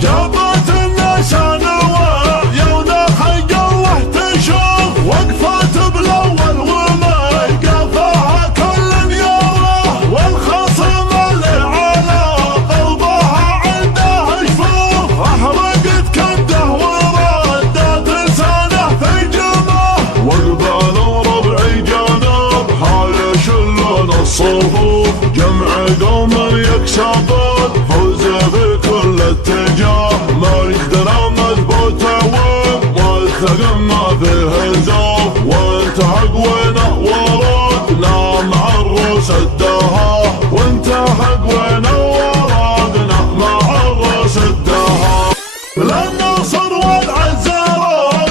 جابت الناس نوار يونا حق الله تشوف وقفت بالاول وما يقفها كل يوره والخصم اللي على قلبها عنده جفوف احرقت كبده وردت لسانه في جمه وقبال ربعي جانب هاي يشلون الصفوف جمع قوم يكسبون فوز في كل اتجاه ما يقدر مضبوطه والثقل ما فيه زوف وانت حق وينه ورودنا مع الروس الدها وانت حق وينه ورودنا مع الروس الدها للنصر والعزة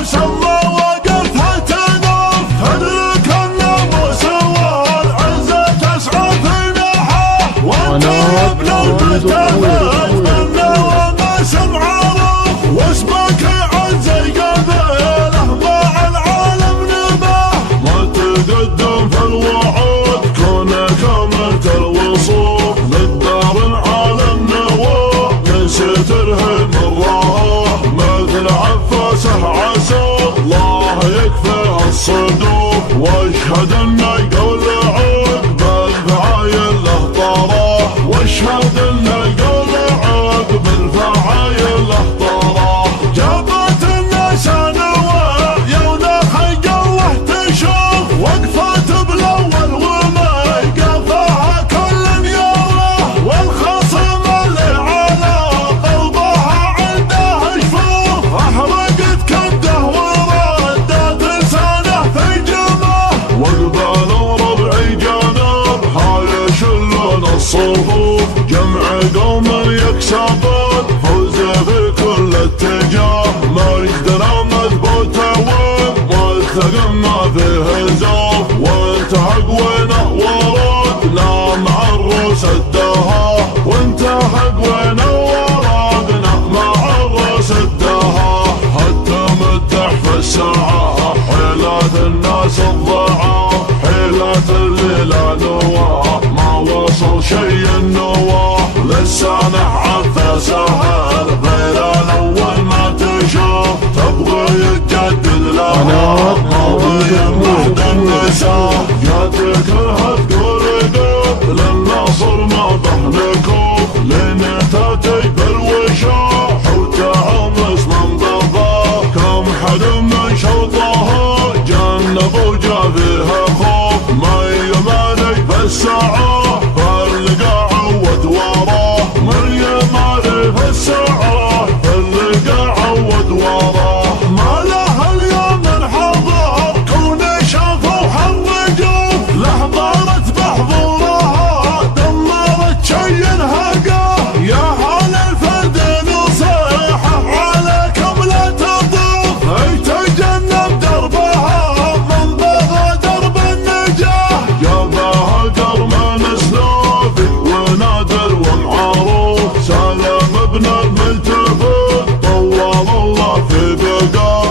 سما وقفتها تنوف ادرك الناموس والعزة تسعى في نحاه وانت يا ابن المحتفظ منا وما سمع عروف واسمك عزة قبيله مع العالم نباه ما تقدم في الوعود كونك امنت الوصول للدار العالم نواه نسيت الهم الراه مثل عفاسه عسى الله يكفيها الصدوق واشهد انه قول عود بالفعايل له طراه واشهد انه قول عود بالفعايل له طراه جابت الناس نوار يونا حق الله تشوف وقفت بالاول وما يقفها كل يوره والخصم اللي على قلبها عنده جفوف احرقت كبده وردت لسانه في جمه وقبال ربعي جانب هاي يشلون الصفوف جمع قوم يكسبون فوز في كل اتجاه ما يقدر مضبوطه والثقل ما فيه زوف وانت حق وينه ورودنا مع الروس الدها وانت حق وينه ورودنا مع الروس الدها حتى مدح في الساعه حيلات الناس الضعاف حيلات اللي لا نواه ما وصل شي النواه لسانه عفا سهل غير الاول ما تشوف تبغى يتجدد لها ماضي محد النساء جاتك لها تقول قف للنصر ما به نكوف لين تاتي بالوشاح وتعمس من ضفاه كم حد من شوطها جنب وجا فيها خوف ما يماني في الساعه فاللقى عود وراه مريم علي في الساعه فاللقى عود وراه ما له اليوم انحضر كون شافوا حرجوف لحضرت بحضورها دمرت شي انهقاه يا حال الفرد نصيحه عليكم لا تضوف اي تجنب دربها من بغى درب النجاه جابها درب مسلوفي ونادر ومعروف سالم ابن الملتفت طول الله في بقاه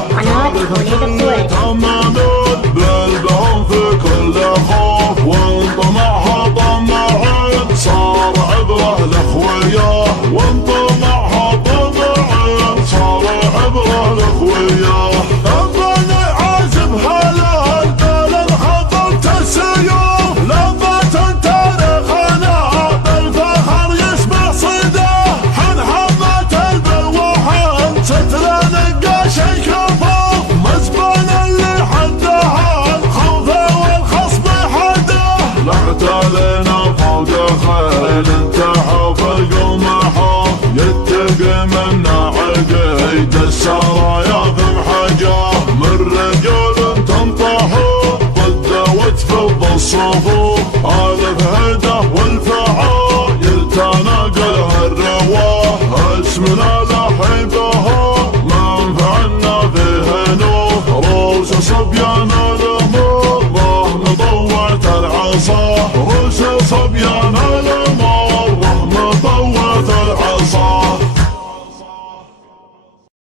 تمامون بلبهم في كل خوف وانطمعها طمعين صار عبره لاخوياه وانطمعها طمعين صار عبره لاخوياه ربنا عازب هلال بل انحطمت السيوف لما تاريخنا بالفخر يسمع صداه حن حمات البلوى حن ستر نقاش الكفوف مزبان اللي حدها الخوف والخصم حداه لا اعتلينا فوق خيل انتحوا في القوم حوف يتقي منا عقيد السرايا في محجاه من رجال تنطحوا ضد وتفض الصفوف الف هده والفعايل تناقلها الرواه اسمنا لحبها منفعنا فيه نوف روس صبيان